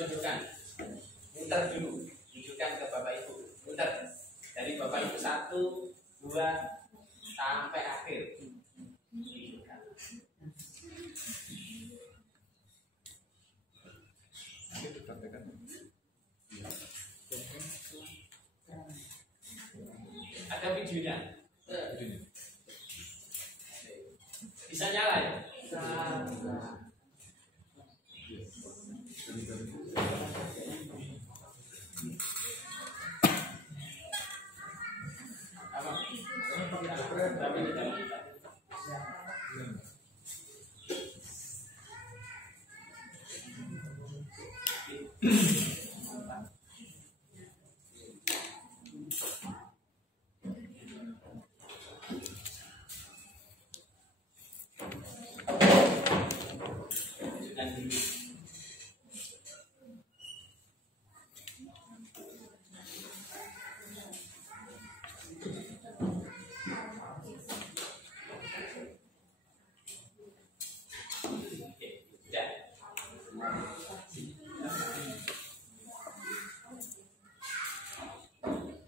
tunjukkan, muter dulu, tunjukkan ke Bapak Ibu, muter dari Bapak Ibu 1, 2 sampai akhir. Ada videonya? Bisa nyala ya?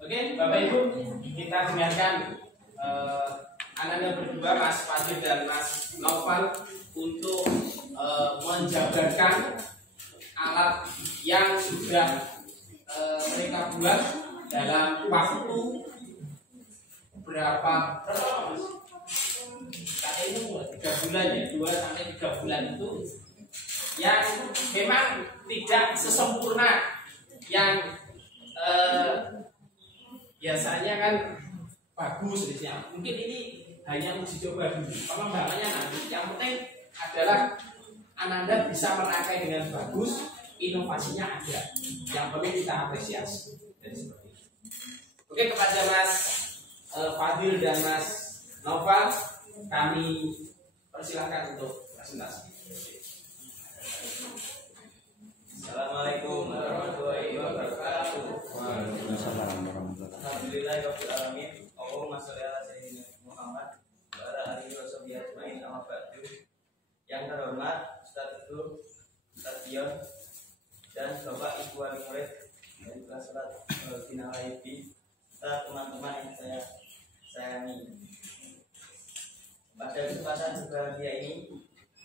Oke, Bapak Ibu, kita dengarkan Ananda berdua, Mas Fadil dan Mas Noval, untuk menjabarkan alat yang sudah mereka buat dalam waktu berapa? Katanya 3 bulan ya, 2 sampai 3 bulan itu, yang memang tidak sesempurna yang biasanya kan bagus biasanya. Mungkin ini hanya uji coba dulu, pengembangannya nanti. Yang penting adalah Ananda bisa merangkai dengan bagus, inovasinya ada, yang perlu kita apresiasi. Dan seperti itu. Oke, kepada Mas Fadil dan Mas Noval, kami persilahkan untuk presentasi. Assalamualaikum warahmatullahi wabarakatuh. Waalaikumsalam warahmatullahi wabarakatuh. Alhamdulillahirabbil alamin. Allahumma shalli ala sayyidina Muhammad wa ala alihi wa sahbihi ajmain. Amma ba'du. Yang terhormat Ustaz Guru, Ustaz Dion, dan Bapak Ibu wali murid dari kelas salat Binalayabi, serta teman-teman yang saya sayangi. Pada kesempatan berbahagia ini,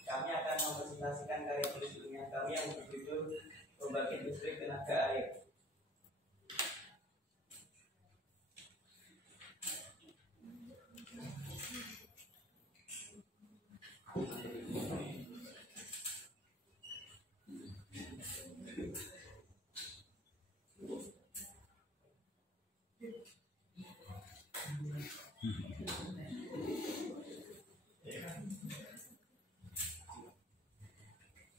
kami akan mempresentasikan karya tulis ilmiah kami yang berjudul Pembangkit Listrik Tenaga Air.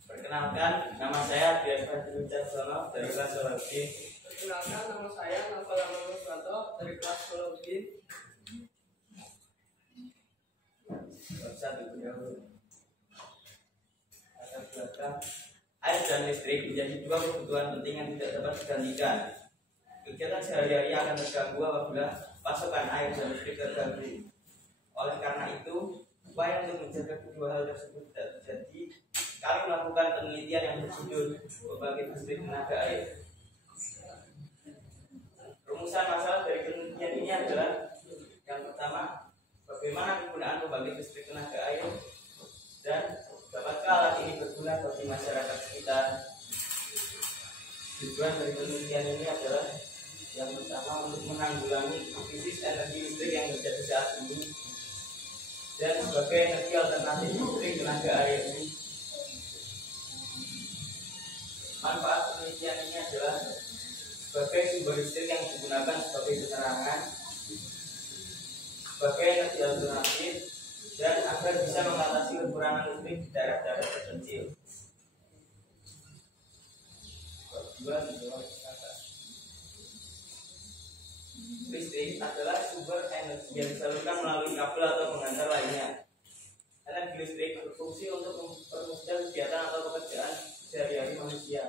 Perkenalkan, nama saya Dian Fadil Wicaksono dari kelas Zoologi. Perkenalkan, nama saya Novel Amanuswanto dari kelas Zoologi. Latar belakang, air dan listrik menjadi dua kebutuhan penting yang tidak dapat digantikan. Kegiatan sehari-hari akan terganggu apabila pasokan air dan listrik terganggu. Oleh karena itu, upaya untuk menjaga kedua hal tersebut tidak terjadi. Kami melakukan penelitian yang berjudul Pembangkit Listrik Tenaga Air. Rumusan masalah dari penelitian ini adalah: yang pertama, bagaimana penggunaan pembangkit listrik tenaga air, dan dapatkah alat ini berguna bagi masyarakat sekitar. Tujuan dari penelitian ini adalah yang pertama, untuk menanggulangi krisis energi listrik yang terjadi saat ini, dan sebagai energi alternatif listrik tenaga air. Manfaat penelitian ini adalah sebagai sumber listrik yang digunakan sebagai penerangan, sebagai energi alternatif, dan agar bisa mengatasi kekurangan listrik di daerah-daerah terpencil. Listrik adalah sumber energi yang disalurkan melalui kabel atau pengantar lainnya. Energi listrik berfungsi untuk mempermudah kegiatan atau pekerjaan sehari-hari manusia.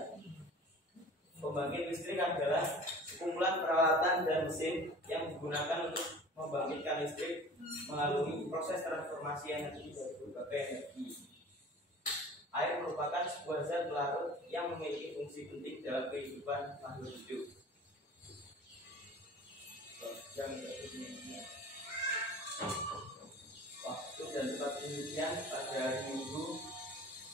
Pembangkit listrik adalah sekumpulan peralatan dan mesin yang digunakan untuk membangkitkan listrik melalui proses transformasi energi dari berbagai energi. Air merupakan sebuah sebuah zat pelarut yang memiliki fungsi penting dalam kehidupan makhluk hidup. Waktu dan tempat penelitian pada hari Minggu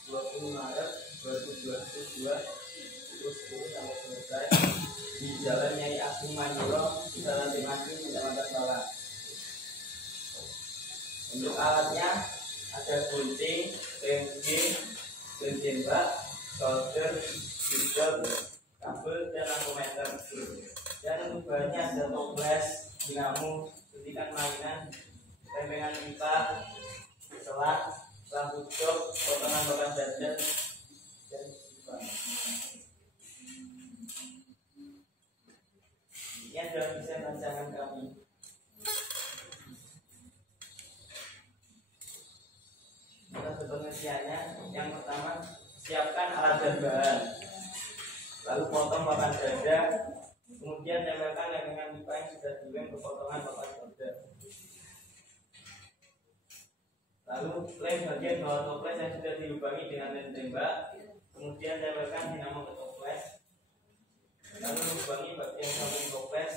20 Maret 2022 pukul 10 sampai selesai di Jalan Nyai Agung Manjuro, Jalan Timaki, Kecamatan Malang. Untuk alatnya ada gunting, pensil, gun tembak, solder, pistol, kabel, dan ampometer. Dan untuk bahannya ada toples, dinamo, suntikan mainan, lempengan pipa, selang, lampu jok, potongan bahan jajan, dan pipa. Ini adalah desain rancangan kami. Untuk pengertiannya, yang pertama, siapkan alat dan bahan, lalu potong papan dada, kemudian tempelkan lempengan pipa yang sudah dilem ke potongan papan dada, lalu lem bagian bawah toples yang sudah dilubangi dengan lem tembak, kemudian tempelkan dinamo ke toples, lalu lubangi bagian samping toples,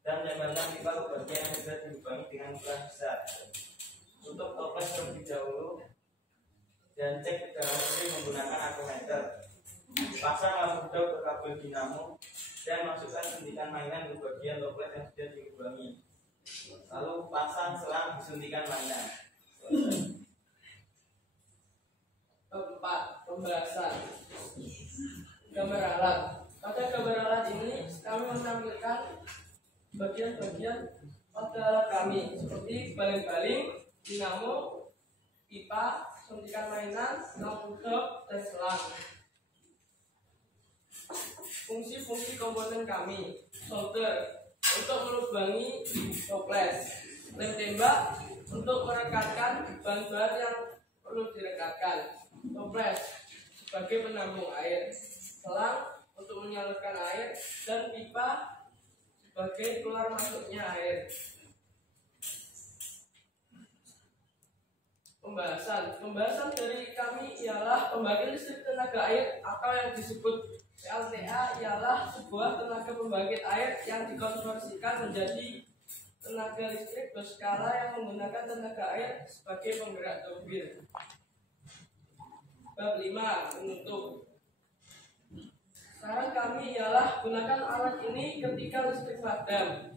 dan tempelkan pipa ke bagian yang sudah dilubangi dengan ukuran besar. Tutup toples terlebih dahulu dan cek ke dalam mesin menggunakan ampometer. Pasang lampu jok ke kabel dinamo dan masukkan suntikan mainan ke bagian toples yang sudah dilubangi. Lalu pasang selang disuntikan mainan. Keempat, pembahasan gambar alat. Pada gambar alat ini kami menampilkan bagian-bagian pada alat kami seperti baling-baling, dinamo, pipa, suntikan mainan, lampu jok, dan selang. Fungsi-fungsi komponen kami: solder untuk melubangi toples, lem tembak untuk merekatkan bahan-bahan yang perlu direkatkan, toples sebagai penampung air, selang untuk menyalurkan air, dan pipa sebagai keluar masuknya air. Pembahasan dari kami ialah pembangkit listrik tenaga air atau yang disebut PLTA ialah sebuah tenaga pembangkit air yang dikonversikan menjadi tenaga listrik berskala yang menggunakan tenaga air sebagai penggerak turbin. Bab 5, menutup. Saran kami ialah gunakan alat ini ketika listrik padam.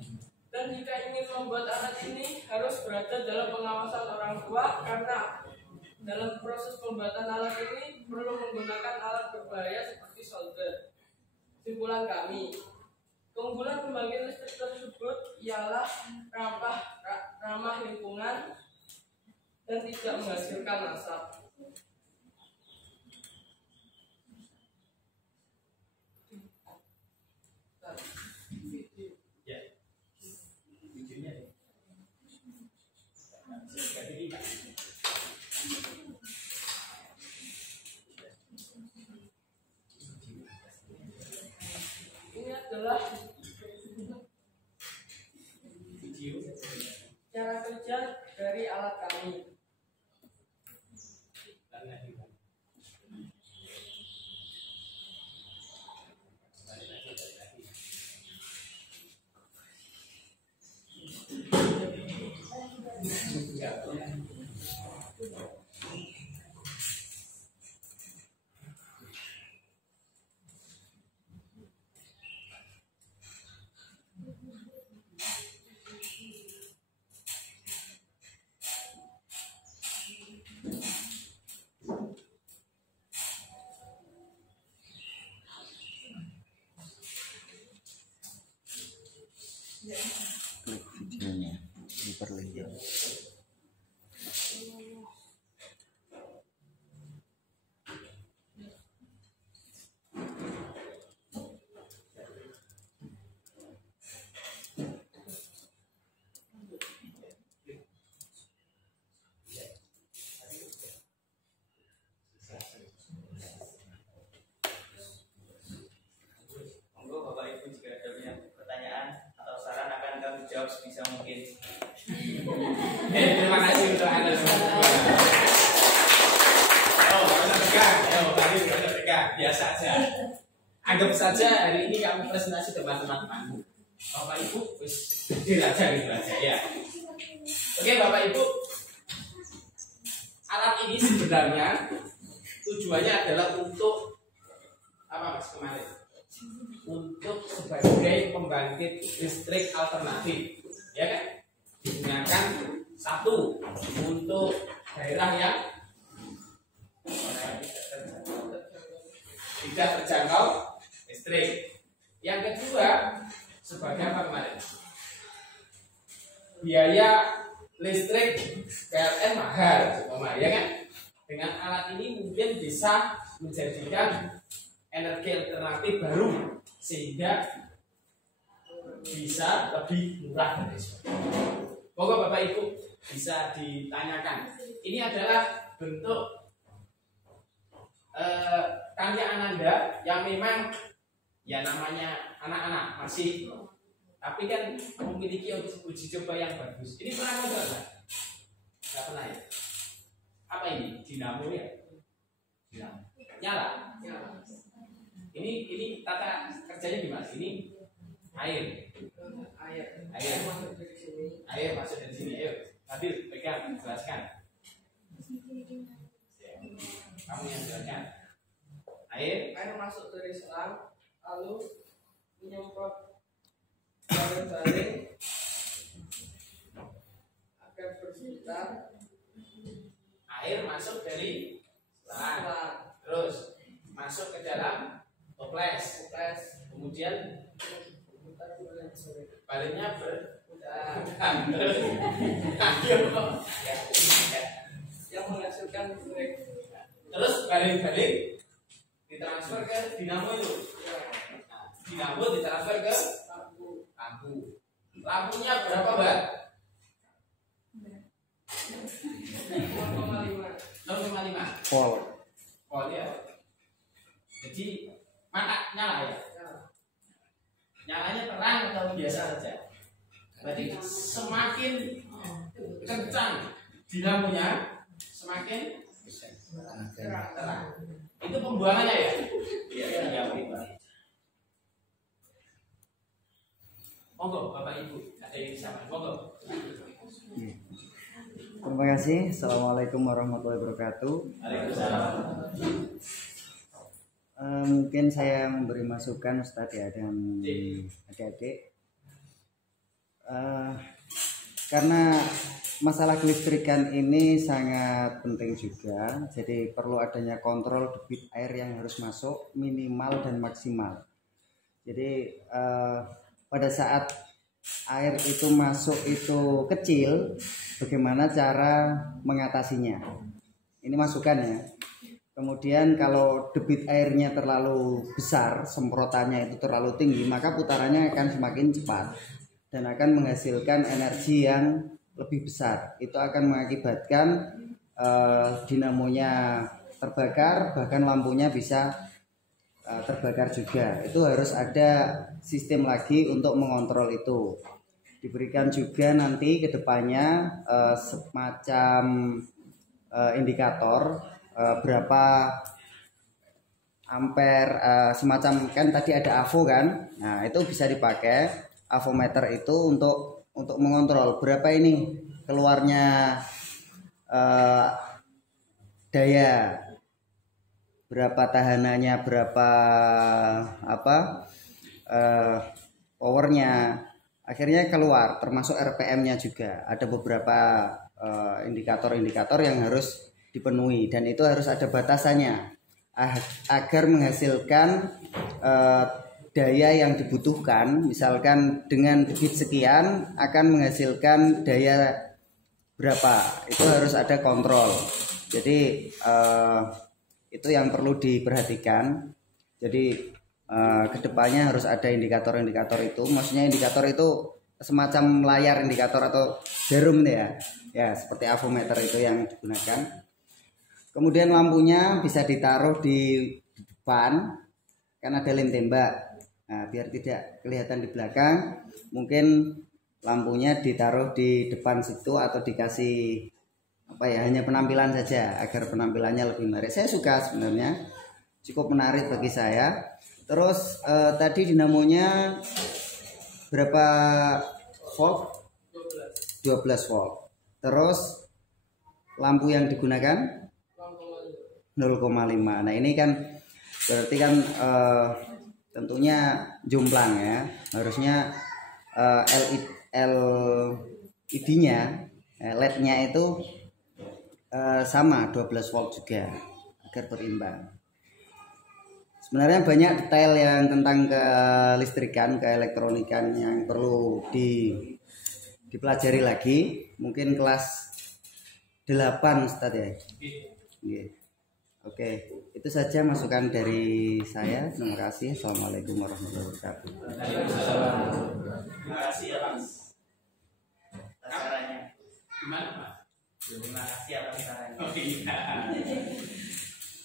Dan jika ingin membuat alat ini harus berada dalam pengawasan orang tua karena dalam proses pembuatan alat ini perlu menggunakan alat berbahaya seperti solder. Kesimpulan kami, keunggulan pembangkit listrik tersebut ialah ramah lingkungan dan tidak menghasilkan asap. Ini adalah cara kerja dari alat kami. Klik videonya diperlihat. Monggo Bapak Ibu jika ada punya pertanyaan atau saran akan kami jawab sebisa mungkin. Terima kasih untuk Anda semua. Oh, tadi biasa aja. Anggap saja hari ini kamu presentasi depan teman-temanmu. Bapak Ibu wis berdiri aja gitu aja ya. Oke Bapak Ibu, alat ini sebenarnya tujuannya adalah untuk apa Mas kemarin? Untuk sebagai pembangkit listrik alternatif, ya kan? Digunakan satu untuk daerah yang tidak terjangkau listrik. Yang kedua sebagai apa kemarin? Biaya listrik PLN mahal, ya kan? Dengan alat ini mungkin bisa menjadikan energi alternatif baru sehingga bisa lebih murah dari sebelumnya. Pokok Bapak Ibu bisa ditanyakan. Ini adalah bentuk karya Ananda yang memang ya namanya anak-anak masih, tapi kan memiliki uji coba yang bagus. Ini pernah coba nggak? Nggak pernah ya? Apa ini? Dinamo ya? Dinamo. Nyala. Ini tata kerjanya gimana? Ini air masuk dari sini. Ayo, Fadil pegang, jelaskan. Kamu yang jelaskan. Air masuk dari selang, lalu menyemprot baling-baling agar berputar. Air masuk dari selang, terus masuk ke dalam toples, kemudian baliknya berputar. Yang menghasilkan listrik. Terus balik-balik ditransfer ke dinamo itu. Nah, dinamo ditransfer ke lampu. Lampunya berapa Mbak? 0,5 volt ya. Jadi mana nyala ya? Nyalanya terang atau biasa saja? Berarti semakin kencang dinamonya semakin terang. Itu pembuangannya ya? Iya. Monggo Bapak Ibu, ada yang sama. Monggo. Terima kasih. Assalamualaikum warahmatullahi wabarakatuh. Waalaikumsalam. Mungkin saya memberi masukan Ustadz ya dan adik-adik. Karena masalah kelistrikan ini sangat penting juga, jadi perlu adanya kontrol debit air yang harus masuk minimal dan maksimal. Jadi pada saat air itu masuk itu kecil, bagaimana cara mengatasinya? Ini masukan ya. Kemudian kalau debit airnya terlalu besar, semprotannya itu terlalu tinggi, maka putarannya akan semakin cepat dan akan menghasilkan energi yang lebih besar. Itu akan mengakibatkan dinamonya terbakar, bahkan lampunya bisa terbakar juga. Itu harus ada sistem lagi untuk mengontrol itu. Diberikan juga nanti ke depannya semacam indikator berapa ampere, semacam kan tadi ada AVO kan. Nah, itu bisa dipakai avometer itu untuk mengontrol berapa ini keluarnya daya, berapa tahanannya, berapa powernya. Akhirnya keluar, termasuk RPM-nya juga. Ada beberapa indikator-indikator yang harus dipenuhi dan itu harus ada batasannya agar menghasilkan daya yang dibutuhkan. Misalkan dengan debit sekian akan menghasilkan daya berapa, itu harus ada kontrol. Jadi itu yang perlu diperhatikan. Jadi kedepannya harus ada indikator-indikator itu. Maksudnya indikator itu semacam layar indikator atau jarum ya, seperti avometer itu yang digunakan. Kemudian lampunya bisa ditaruh di depan, kan ada lem tembak. Nah, biar tidak kelihatan di belakang, mungkin lampunya ditaruh di depan situ atau dikasih hanya penampilan saja agar penampilannya lebih menarik. Saya suka sebenarnya cukup menarik bagi saya. Terus tadi dinamonya berapa volt? 12 volt. Terus lampu yang digunakan 0,5. Nah ini kan berarti kan tentunya jomplang ya. Harusnya LED-nya LED-nya itu sama 12 volt juga agar berimbang. Sebenarnya banyak detail yang tentang kelistrikan, keelektronikan yang perlu dipelajari lagi. Mungkin kelas 8 Ustaz ya. Oke, itu saja masukan dari saya. Terima kasih. Assalamualaikum warahmatullahi wabarakatuh. Terima kasih ya Mas. Caranya Gimana Pak? terima kasih atas caranya. Oh iya.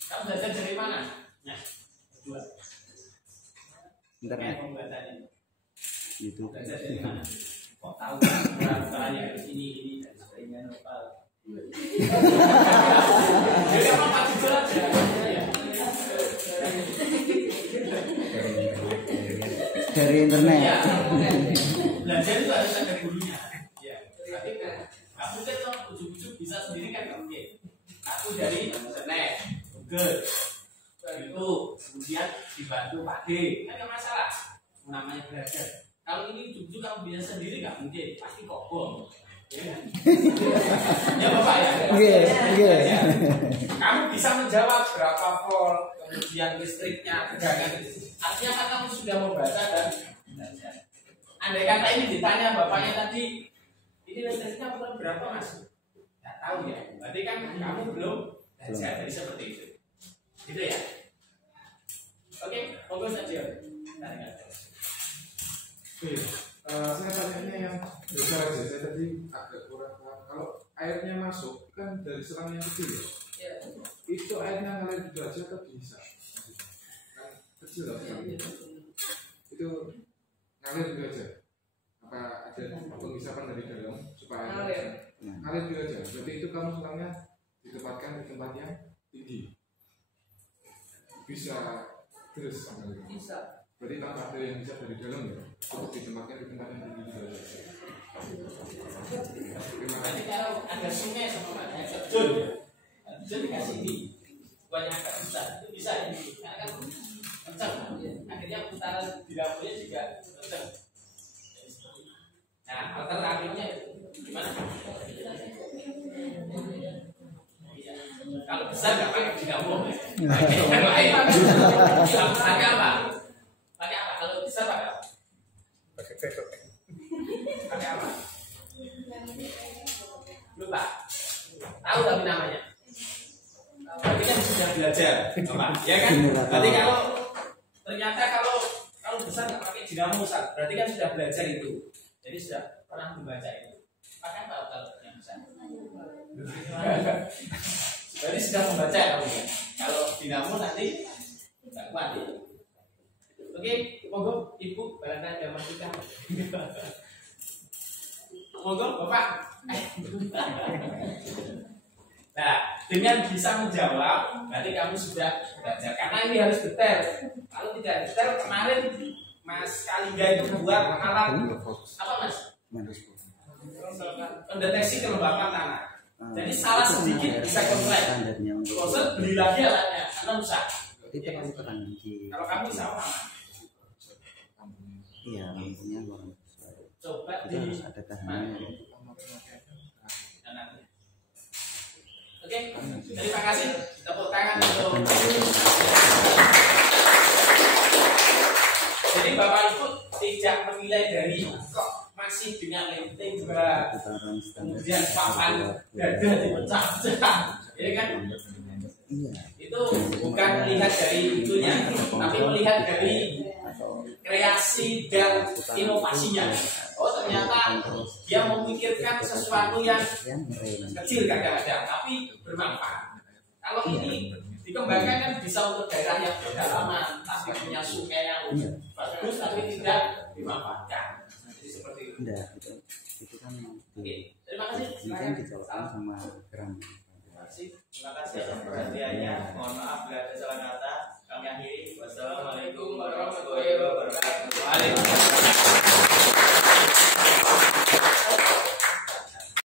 Kamu belajar dari mana? Nah, kedua. Internet, Pembuatannya. YouTube. Belajar dari mana? Kok tahu caranya ini dan sebagainya nopal. Jadi apa Pak Jujur aja? Ya. Dari internet. Ya, belajar itu harus ada gurunya. Ya, tapi aku mungkin kalau ujuk-ujuk bisa sendiri kan nggak mungkin. Aku dari internet, Google, itu kemudian dibantu Pak D, kan nggak masalah. Namanya belajar. Kalau ini ujuk-ujuk kamu bisa sendiri nggak mungkin, pasti kobong. Ya kan? Ya Bapak ya. Ya. Kamu bisa menjawab berapa volt, kemudian listriknya, tegangan. Artinya kan kamu sudah membaca dan belajar. Andai kata ini ditanya bapaknya tadi, ini listriknya bukan berapa Mas? Nggak tahu ya. Berarti kan kamu belum belajar. Jadi seperti itu. Gitu ya. Oke, fokus saja. Saya tanya yang besar aja. Saya tadi agak kurang paham. Kalau airnya masuk kan dari selang yang kecil ya. Itu airnya ngalir gitu aja atau bisa? Kan kecil loh. Itu ngalir gitu aja. Apa ada pengisapan dari dalam supaya ngalir gitu aja. Berarti itu kamu selangnya ditempatkan di tempat yang tinggi. Bisa terus ngalir. Bisa. Berarti tanpa ada yang bisa dari dalam ya, untuk ditempatkan di tempat yang tinggi juga. Terima Nanti kasih. kalau ada sungai sama mana terjun, terjun dikasih di banyak agak besar, itu bisa ini, karena kan kencang, akhirnya putaran di dapurnya juga kencang. Nah, alternatifnya gimana? Kalau besar nggak pakai dinamo, pakai yang lain. Pakai apa? Pakai apa? Kalau besar pakai apa? Pakai apa? Lupa. Tahu tapi namanya. Berarti kan sudah belajar, Bapak. Ya kan? Berarti kalau besar nggak pakai dinamo, berarti kan sudah belajar itu. Jadi sudah pernah membaca itu. Pakai apa kalau yang besar? Berarti sudah membaca kamu ya. Kalau dinamo nanti nggak kuat ya. Oke, monggo Ibu barangkali ada masukan. Monggo Bapak. Nah, dengan bisa menjawab, berarti kamu sudah belajar. Karena ini harus detail. Kalau tidak detail, kemarin Mas Kalingga itu buat alat apa Mas? Pendeteksi kelembapan tanah. Jadi salah sedikit bisa komplain. Proses beli lagi alatnya, karena rusak. Kalau kamu bisa apa? Iya, lampunya kurang sesuai. Coba Itu di harus ada tahanannya. Oke, terima kasih. Tepuk tangan untuk. Jadi Bapak Ibu tidak menilai dari kok masih dengan tembak, Putaran standar. kemudian papan dada dipecah-pecah, ya kan? Iya. Itu bukan melihat dari itunya, tapi melihat dari kreasi dan inovasinya. Oh ternyata dia memikirkan sesuatu yang kecil kadang-kadang, tapi bermanfaat. Kalau ini dikembangkan kan bisa untuk daerah yang pedalaman, tapi punya sungai yang bagus, tapi tidak dimanfaatkan. Jadi seperti itu. Enggak, itu kan Oke, terima kasih. ini kan dijawabkan sama keram. Terima kasih atas perhatiannya. Mohon maaf bila ada salah kata. Waalaikumsalam.